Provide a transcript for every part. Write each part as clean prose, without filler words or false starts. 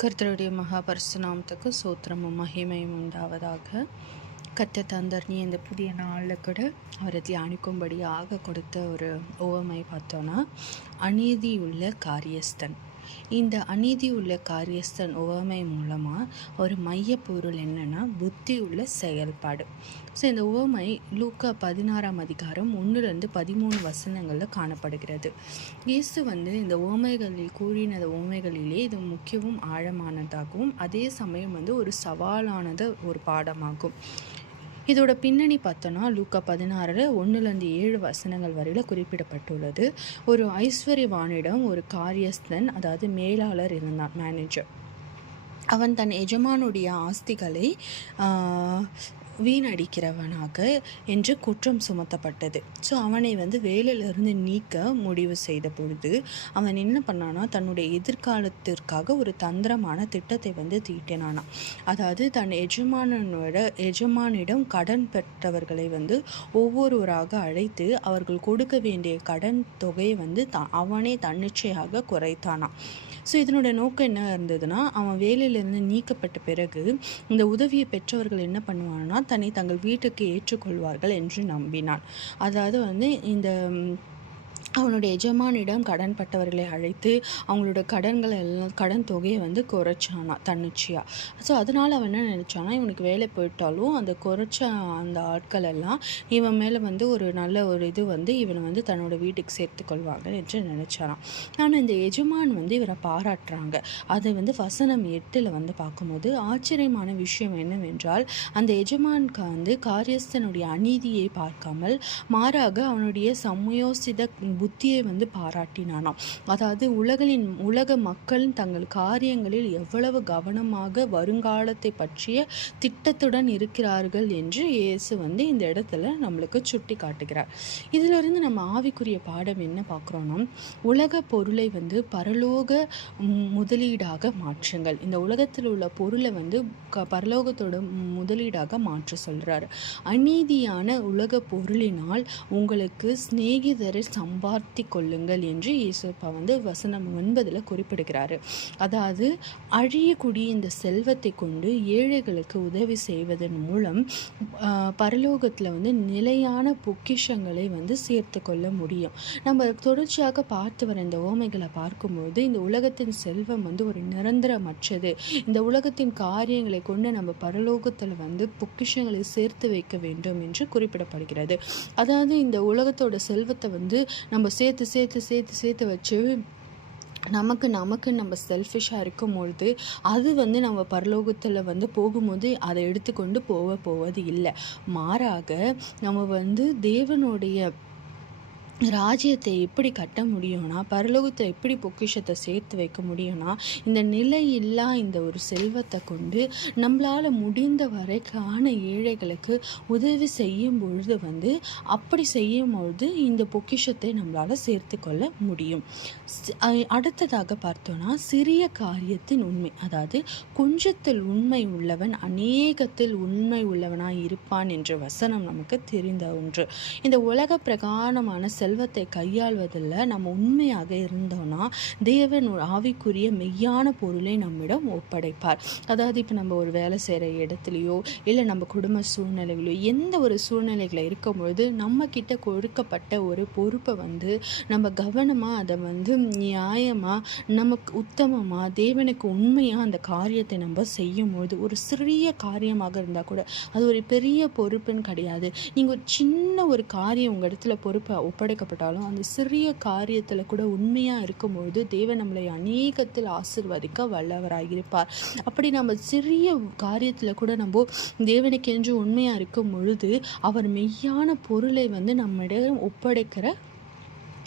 கர்த்தருடைய மகாபரிசு நாமத்துக்கு சோத்திரமும் மகிமையும் உண்டாவதாக. கர்த்தர் தந்தார் நீ இந்த புதிய நாளில் கூட அவரை தியானிக்கும்படியாக கொடுத்த ஒரு உவமை பார்த்தோன்னா, அநீதியுள்ள காரியஸ்தன். இந்த அநீதி உள்ள காரியஸ்தன் உவமை மூலமாக ஒரு மையப்பொருள் என்னென்னா புத்தி உள்ள செயல்பாடு. ஸோ இந்த உவமை லூக்கா 16ஆம் அதிகாரம் 1-13 வசனங்களில் காணப்படுகிறது. இயேசு இந்த உவமைகளில் கூறின உவமைகளிலே இது முக்கியவும் ஆழமானதாகவும் அதே சமயம் ஒரு சவாலானது ஒரு பாடமாகும். இதோட பின்னணி பார்த்தோன்னா லூக்கா 16:1-7 வசனங்கள் வரையில் குறிப்பிடப்பட்டுள்ளது. ஒரு ஐஸ்வர்யவானிடம் ஒரு காரியஸ்தன், அதாவது மேலாளர் இருந்தான், மேனேஜர். அவன் தன் எஜமானுடைய ஆஸ்திகளை வீணடிக்கிறவனாக என்று குற்றம் சுமத்தப்பட்டது. ஸோ அவனை வேலையிலிருந்து நீக்க முடிவு செய்த பொழுது அவன் என்ன பண்ணானா, தன்னுடைய எதிர்காலத்திற்காக ஒரு தந்திரமான திட்டத்தை தீட்டினானா. அதாவது தன் எஜமானிடம் கடன் பெற்றவர்களை ஒவ்வொருவராக அழைத்து அவர்கள் கொடுக்க வேண்டிய கடன் தொகையை அவனே தன்னிச்சையாக குறைத்தானா. ஸோ இதனுடைய நோக்கம் என்ன இருந்ததுன்னா, அவன் வேலையிலிருந்து நீக்கப்பட்ட பிறகு இந்த உதவியை பெற்றவர்கள் என்ன பண்ணுவாங்கன்னா, தன்னை தங்கள் வீட்டுக்கு ஏற்றுக்கொள்வார்கள் என்று நம்பினான். அதாவது இந்த அவனுடைய எஜமானிடம் கடன் பட்டவர்களை அழைத்து அவங்களோட கடன் தொகையை குறைச்சானா தன்னிச்சையாக. ஸோ அதனால் அவன் என்ன நினச்சானா, இவனுக்கு வேலை போயிட்டாலும் அந்த குறைச்ச அந்த ஆட்கள் எல்லாம் இவன் மேலே ஒரு நல்ல ஒரு இவனை தன்னோட வீட்டுக்கு சேர்த்துக்கொள்வாங்க என்று நினச்சாரான். ஆனால் இந்த எஜமான் இவரை பாராட்டுறாங்க. அதை வசனம் 8 பார்க்கும்போது ஆச்சரியமான விஷயம் என்னவென்றால், அந்த எஜமானுக்கு காரியஸ்தனுடைய அநீதியை பார்க்காமல் மாறாக அவனுடைய சமயோசித புத்தியை பாராட்டினானாம். அதாவது உலக மக்கள் தங்கள் காரியங்களில் எவ்வளவு கவனமாக வருங்காலத்தை பற்றிய திட்டத்துடன் இருக்கிறார்கள் என்று இயேசு இந்த இடத்துல நம்மளுக்கு சுட்டி காட்டுகிறார். இதிலிருந்து நம்ம ஆவிக்குரிய பாடம் என்ன பார்க்குறோன்னா, உலக பொருளை பரலோக முதலீடாக மாற்றுங்கள். இந்த உலகத்தில் உள்ள பொருளை பரலோகத்தோட முதலீடாக மாற்ற சொல்கிறார். அநீதியான உலக பொருளினால் உங்களுக்கு சிநேகிதரை சம்பார்த்தி கொள்ளுங்கள் என்று இயேசுப்பா வசனம் 9 குறிப்பிடுகிறாரு. அதாவது அழியக்கூடிய இந்த செல்வத்தை கொண்டு ஏழைகளுக்கு உதவி செய்வதன் மூலம் பரலோகத்தில் நிலையான பொக்கிஷங்களை சேர்த்து கொள்ள முடியும். நம்ம தொடர்ச்சியாக பார்த்து வர இந்த ஓமைகளை பார்க்கும்போது இந்த உலகத்தின் செல்வம் ஒரு நிரந்தரமற்றது. இந்த உலகத்தின் காரியங்களை கொண்டு நம்ம பரலோகத்தில் பொக்கிஷங்களை சேர்த்து வைக்க வேண்டும் என்று குறிப்பிடப்படுகிறது. அதாவது இந்த உலகத்தோட செல்வத்தை நம்ம சேர்த்து வச்சு நமக்கு நம்ம செல்ஃபிஷாக இருக்கும்பொழுது அது நம்ம பரலோகத்தில் போகும்போது அதை எடுத்துக்கொண்டு போவது இல்லை. மாறாக நம்ம தேவனுடைய ராஜ்யத்தை எப்படி கட்ட முடியும்னா, பரலோகத்தை எப்படி பொக்கிஷத்தை சேர்த்து வைக்க முடியும்னா, இந்த நிலையில்லா இந்த ஒரு செல்வத்தை கொண்டு நம்மளால் முடிந்த வரைக்கான ஏழைகளுக்கு உதவி செய்யும் பொழுது அப்படி செய்யும் பொழுது இந்த பொக்கிஷத்தை நம்மளால் சேர்த்து கொள்ள முடியும். அடுத்ததாக பார்த்தோன்னா, சிறிய காரியத்தின் உண்மை. அதாவது கொஞ்சத்தில் உண்மை உள்ளவன் அநேகத்தில் உண்மை உள்ளவனாய் இருப்பான் என்ற வசனம் நமக்கு தெரிந்த ஒன்று. இந்த உலக பிரகாரமான செல்வத்தை கையாள்வதில் நம்ம உண்மையாக இருந்தோம்னா தேவன் ஒரு ஆவிக்குரிய மெய்யான பொருளை நம்மிடம் ஒப்படைப்பார். அதாவது இப்போ நம்ம ஒரு வேலை செய்கிற இடத்துலையோ இல்லை நம்ம குடும்ப சூழ்நிலைகளோ எந்த ஒரு சூழ்நிலைகளை இருக்கும் பொழுது நம்ம கிட்ட கொடுக்கப்பட்ட ஒரு பொறுப்பை நம்ம கவனமாக அதை நியாயமாக நமக்கு உத்தமமாக தேவனுக்கு உண்மையாக அந்த காரியத்தை நம்ம செய்யும்பொழுது, ஒரு சிறிய காரியமாக இருந்தால் கூட அது ஒரு பெரிய பொறுப்புன்னு கிடையாது. நீங்கள் ஒரு சின்ன ஒரு காரியம் உங்கள் இடத்துல பொறுப்பை ஒப்படைக்கப்பட்டாலும் அந்த சிறிய காரியத்தில் கூட உண்மையாக இருக்கும்பொழுது தேவன் நம்மளை அநேகத்தில் ஆசீர்வதிக்க வல்லவராயிருப்பார். அப்படி நம்ம சிறிய காரியத்தில் கூட நம்ம தேவனுக்கு என்று உண்மையாக இருக்கும் பொழுது அவர் மெய்யான பொருளை நம்மிடம்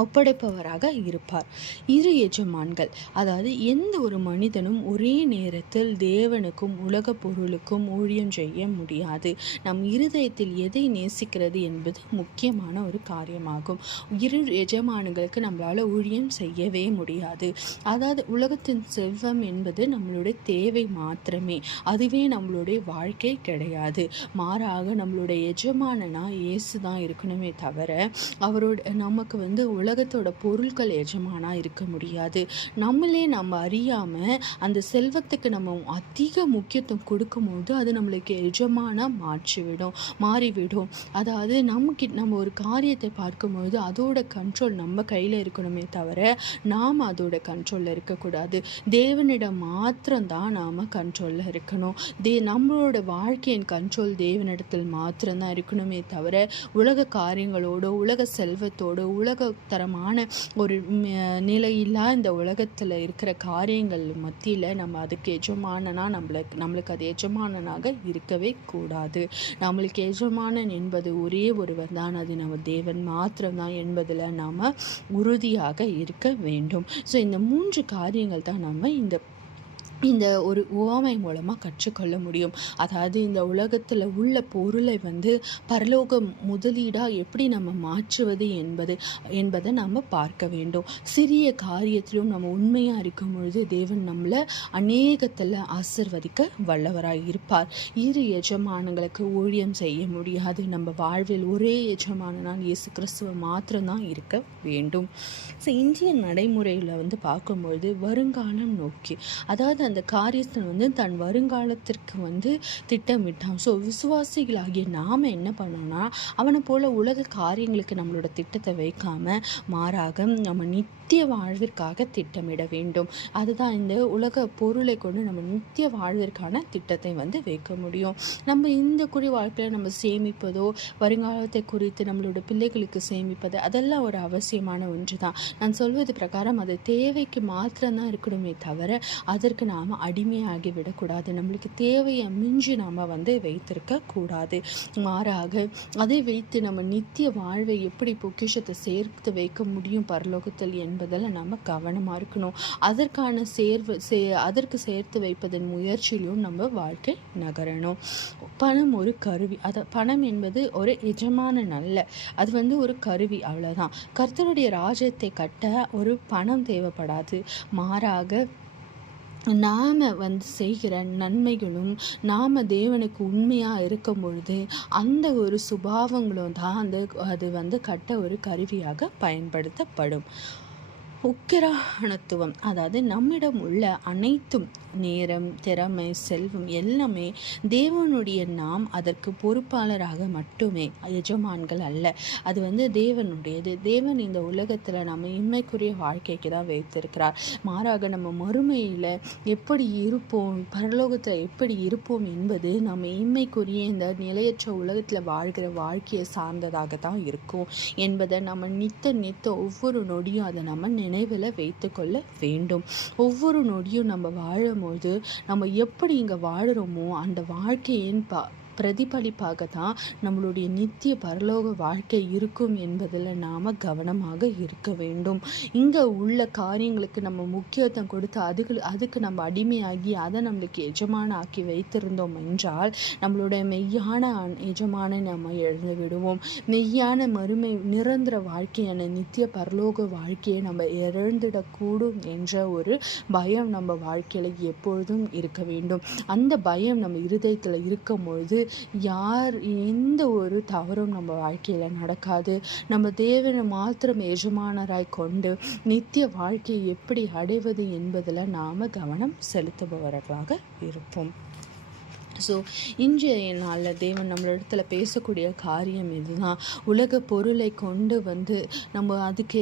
ஒப்படைப்பவராக இருப்பார். இரு எஜமான்கள், அதாவது எந்த ஒரு மனிதனும் ஒரே நேரத்தில் தேவனுக்கும் உலக பொருளுக்கும் ஊழியம் செய்ய முடியாது. நம் இருதயத்தில் எதை நேசிக்கிறது என்பது முக்கியமான ஒரு காரியமாகும். இரு எஜமான்களுக்கு நம்மளால் ஊழியம் செய்யவே முடியாது. அதாவது உலகத்தின் செல்வம் என்பது நம்மளுடைய தேவை மாத்திரமே, அதுவே நம்மளுடைய வாழ்க்கை கிடையாது. மாறாக நம்மளுடைய எஜமானனா இயேசு தான் இருக்கணுமே தவிர அவரோட நமக்கு உலகத்தோட பொருட்கள் எஜமானா இருக்க முடியாது. நம்மளே நம்ம அறியாமல் அந்த செல்வத்துக்கு நம்ம அதிக முக்கியத்துவம் கொடுக்கும்போது அது நம்மளுக்கு எஜமானா மாறிவிடும். அதாவது நம்ம ஒரு காரியத்தை பார்க்கும்போது அதோட கண்ட்ரோல் நம்ம கையில் இருக்கணுமே தவிர நாம் அதோட கண்ட்ரோலில் இருக்கக்கூடாது. தேவனிடம் மாத்திரம்தான் நாம் கண்ட்ரோலில் இருக்கணும். நம்மளோட வாழ்க்கையின் கண்ட்ரோல் தேவனிடத்தில் மாத்திரம்தான் இருக்கணுமே தவிர உலக காரியங்களோடு உலக செல்வத்தோடு உலகத்தரமான ஒரு நிலையில்லா இந்த உலகத்தில் இருக்கிற காரியங்கள் மத்தியில் நம்ம அதுக்கு எஜமானனா நம்மளுக்கு அது எஜமானனாக இருக்கவே கூடாது. நம்மளுக்கு எஜமானன் என்பது ஒரே ஒருவர் தான், அது நம்ம தேவன் மாத்திரம்தான் என்பதில் நாம் உறுதியாக இருக்க வேண்டும். ஸோ இந்த 3 காரியங்கள் தான் நம்ம இந்த ஒரு உவமை மூலமாக கற்றுக்கொள்ள முடியும். அதாவது இந்த உலகத்தில் உள்ள பொருளை பரலோக முதலீடாக எப்படி நம்ம மாற்றுவது என்பதை நம்ம பார்க்க வேண்டும். சிறிய காரியத்திலும் நம்ம உண்மையாக இருக்கும் பொழுது தேவன் நம்மளை அநேகத்தில் ஆசிர்வதிக்க வல்லவராக இருப்பார். இரு எஜமானங்களுக்கு ஊழியம் செய்ய முடியாது. நம்ம வாழ்வில் ஒரே எஜமானனால் இயேசு கிறிஸ்துவ மாத்திரம்தான் இருக்க வேண்டும். ஸோ இந்திய நடைமுறையில் பார்க்கும்பொழுது வருங்காலம் நோக்கி, அதாவது அந்த காரியத்தை தன் வருங்காலத்திற்கு திட்டமிட்டான். ஸோ விசுவாசிகளாகிய நாம் என்ன பண்ணோம்னா அவனை போல் உலக காரியங்களுக்கு நம்மளோட திட்டத்தை வைக்காமல் மாறாக நம்ம நித்திய வாழ்விற்காக திட்டமிட வேண்டும். அதுதான் இந்த உலக பொருளை கொண்டு நம்ம நித்திய வாழ்விற்கான திட்டத்தை வைக்க முடியும். நம்ம இந்த வாழ்க்கையில் நம்ம சேமிப்பதோ வருங்காலத்தை குறித்து நம்மளோட பிள்ளைகளுக்கு சேமிப்பது அதெல்லாம் ஒரு அவசியமான ஒன்று தான். நான் சொல்வது பிரகாரம் அது தேவைக்கு மாத்திரம்தான் இருக்கணுமே தவிர அதற்கு நாம் அடிமையாகி விடக்கூடாது. நம்மளுக்கு தேவையை மிஞ்சி நாம் வைத்திருக்க கூடாது. மாறாக அதை வைத்து நம்ம நித்திய வாழ்வை எப்படி பொக்கிஷத்தை சேர்த்து வைக்க முடியும் பரலோகத்தில் என்பதில் நம்ம கவனமாக இருக்கணும். அதற்கு சேர்த்து வைப்பதன் முயற்சியிலும் நம்ம வாழ்க்கை நகரணும். பணம் ஒரு கருவி. பணம் என்பது ஒரு எஜமானன் அல்ல, அது ஒரு கருவி, அவ்வளோதான். கர்த்தருடைய ராஜ்யத்தை கட்ட ஒரு பணம் தேவைப்படாது. மாறாக நாம் செய்கிற நன்மைகளும் நாம் தேவனுக்கு உண்மையாக இருக்கும் பொழுது அந்த ஒரு சுபாவங்களும் தான் அது கட்ட ஒரு கருவியாக பயன்படுத்தப்படும். உக்கிரானத்துவம், அதாவது நம்மிடம் உள்ள அனைத்தும் நேரம், திறமை, செல்வம் எல்லாமே தேவனுடைய, நாம் அதற்கு பொறுப்பாளராக மட்டுமே, எஜமான்கள் அல்ல. அது தேவனுடையது. தேவன் இந்த உலகத்தில் நம்ம இன்மைக்குரிய வாழ்க்கைக்கு தான் வைத்திருக்கிறார். மாறாக நம்ம மறுமையில் எப்படி இருப்போம், பரலோகத்தில் எப்படி இருப்போம் என்பது நம்ம இன்மைக்குரிய இந்த நிலையற்ற உலகத்தில் வாழ்கிற வாழ்க்கையை சார்ந்ததாக தான் இருக்கும் என்பதை நம்ம நித்த ஒவ்வொரு நொடியும் அதை நம்ம நினைவில் வைத்து கொள்ள வேண்டும். ஒவ்வொரு நொடியும் நம்ம வாழும்போது நம்ம எப்படி இங்கே வாழுறோமோ அந்த வாழ்க்கையின் பிரதிபலிப்பாக தான் நம்மளுடைய நித்திய பரலோக வாழ்க்கை இருக்கும் என்பதில் நாம் கவனமாக இருக்க வேண்டும். இங்கே உள்ள காரியங்களுக்கு நம்ம முக்கியத்துவம் கொடுத்து அதுக்கு நம்ம அடிமையாகி அதை நம்மளுக்கு எஜமான ஆக்கி வைத்திருந்தோம் என்றால் நம்மளுடைய மெய்யான எஜமான நம்ம இழந்து விடுவோம். மெய்யான மறுமை நிரந்தர வாழ்க்கையான நித்திய பரலோக வாழ்க்கையை நம்ம இழந்துடக்கூடும் என்ற ஒரு பயம் நம்ம வாழ்க்கையில் எப்பொழுதும் இருக்க வேண்டும். அந்த பயம் நம்ம இருதயத்தில் இருக்கும் பொழுது எந்த ஒரு தவறும் நம்ம வாழ்க்கையில் நடக்காது. நம்ம தேவனை மாத்திரம் எஜமானராய் கொண்டு நித்திய வாழ்க்கையை எப்படி அடைவது என்பதில் நாம் கவனம் செலுத்துபவர்களாக இருப்போம். ஸோ இன்றைய நாளில் தேவன் நம்மளிடத்தில் பேசக்கூடிய காரியம் இதுதான். உலக பொருளை கொண்டு நம்ம அதுக்கு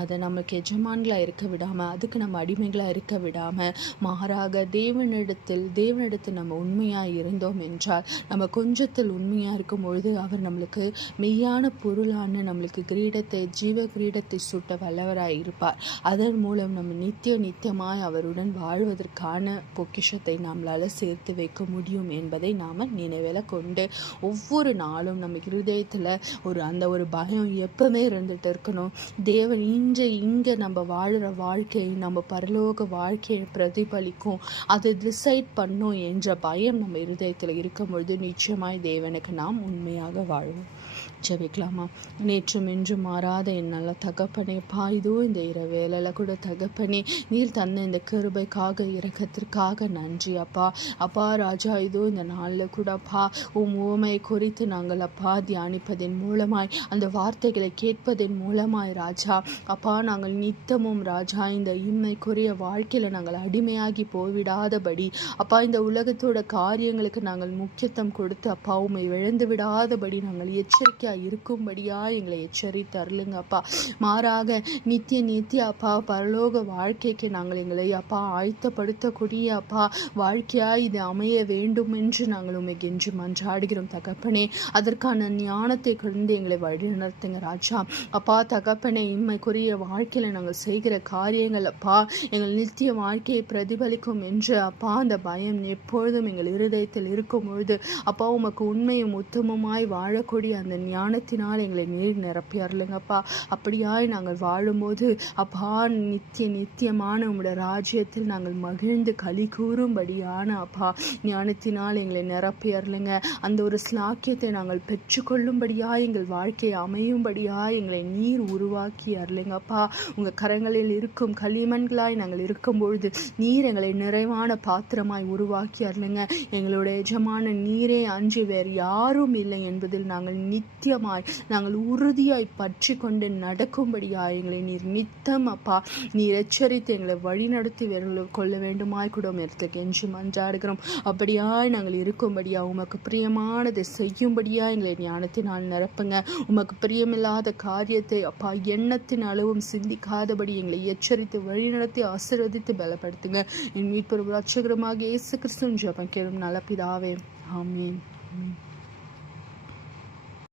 அதை நமக்கு எஜமான்களாக இருக்க விடாமல், அதுக்கு நம்ம அடிமைகளாக இருக்க விடாமல், மாறாக தேவனிடத்தில் நம்ம உண்மையாக இருந்தோம் என்றால், நம்ம கொஞ்சத்தில் உண்மையாக இருக்கும் பொழுது அவர் நம்மளுக்கு மெய்யான பொருளான நம்மளுக்கு ஜீவ கிரீடத்தை சூட்ட வல்லவராய் இருப்பார். அதன் மூலம் நம்ம நித்தியமாய் அவருடன் வாழ்வதற்கான பொக்கிஷத்தை நம்மளால் சேர்த்து வைக்க முடியும் என்பதை நாம் நினைவில் கொண்டு ஒவ்வொரு நாளும் நம்ம இருதயத்தில் ஒரு பயம் எப்பவுமே இருந்துட்டு இருக்கணும். தேவன் இங்கே நம்ம வாழ்கிற வாழ்க்கை நம்ம பரலோக வாழ்க்கையை பிரதிபலிக்கும், அதை டிசைட் பண்ணும் என்ற பயம் நம்ம இருதயத்தில் இருக்கும் பொழுது நிச்சயமாய் தேவனுக்கு நாம் உண்மையாக வாழ்வோம். ஜெபிக்கலாமா? நேற்றும் இன்றும் மாறாத என் நல்ல தகப்பனே பா, இதோ இந்த இரவேளையில கூட தகப்பனே நீர் தந்த இந்த கிருபைக்காக இரக்கத்திற்காக நன்றி அப்பா. அப்பா ராஜா, இதோ இந்த நாளில் கூட அப்பா உவமையை குறித்து நாங்கள் அப்பா தியானிப்பதன் மூலமாய், அந்த வார்த்தைகளை கேட்பதன் மூலமாய் ராஜா அப்பா நாங்கள் நித்தமும் ராஜா இந்த இம்மைக்குரிய வாழ்க்கையில் நாங்கள் அடிமையாகி போய்விடாதபடி அப்பா, இந்த உலகத்தோட காரியங்களுக்கு நாங்கள் முக்கியத்துவம் கொடுத்து அப்பா உம்மை இழந்து விடாதபடி நாங்கள் எச்சரிக்கையாக இருக்கும்படியா எங்களை எச்சரித்து அருளுங்க அப்பா. மாறாக நித்திய அப்பா பரலோக வாழ்க்கைக்கு நாங்கள் எங்களை அப்பா ஆயத்தப்படுத்தக்கூடிய அப்பா வாழ்க்கையாய் இது அமைய வேண்டும் என்று நாங்கள் உண்மை கெஞ்சி மன்றாடுகிறோம் தகப்பனே. அதற்கான ஞானத்தை கொண்டு எங்களை வழிநடத்துங்க ராஜா. அப்பா தகப்பனே, இம்மைக்குரிய வாழ்க்கையில் நாங்கள் செய்கிற காரியங்கள் அப்பா எங்கள் நித்திய வாழ்க்கையை பிரதிபலிக்கும் என்று அப்பா அந்த பயம் எப்பொழுதும் எங்கள் இருதயத்தில் இருக்கும் பொழுது அப்பா உமக்கு உண்மையும் உத்தமமாய் வாழக்கூடிய அந்த ஞானத்தினால் எங்களை நீர் நிரப்பி அருளுங்கப்பா. அப்படியாய் நாங்கள் வாழும்போது அப்பா நித்தியமான உம்முடைய ராஜ்யத்தில் நாங்கள் மகிழ்ந்து களி கூறும்படியான அப்பா ஞானத்தினால் எங்களை நிரப்பி அருளுங்க. அந்த ஒரு ஸ்லாக்கியத்தை நாங்கள் பெற்றுக்கொள்ளும்படியாய் எங்கள் வாழ்க்கை அமையும்படியாய் எங்களை நீர் உருவாக்கி அருளுங்கப்பா. உங்கள் கரங்களில் இருக்கும் களிமண்களாய் நாங்கள் இருக்கும்பொழுது நீர் எங்களை நிறைவான பாத்திரமாய் உருவாக்கி அருளுங்க. எங்களுடைய எஜமான நீரே அன்றி வேறு யாரும் இல்லை என்பதில் நாங்கள் நித்தியமாய் நாங்கள் உறுதியாய் பற்றி கொண்டு நடக்கும்படியாய் எங்களை நீர் நித்தம் அப்பா நீர் எச்சரித்து எங்களை வழிநடத்தி கொள்ள வேண்டுமாய் கூட இடத்துல கெஞ்சி மன்றாடுகிறோம். அப்படியாய் நாங்கள் இருக்கும்படியா உமக்கு பிரியமானதை செய்யும்படியா எங்களை ஞானத்தினால் நிரப்புங்க. உமக்கு பிரியமில்லாத காரியத்தை அப்பா எண்ணத்தின் அளவும் சிந்திக்காதபடி எங்களை எச்சரித்து வழிநடத்தி ஆசீர்வதித்து பலப்படுத்துங்க. என் மீட்பர் ரட்சகருமாக இயேசு கிறிஸ்துவின் ஜெபம் கேளும் நல்ல பிதாவே, ஆமென்.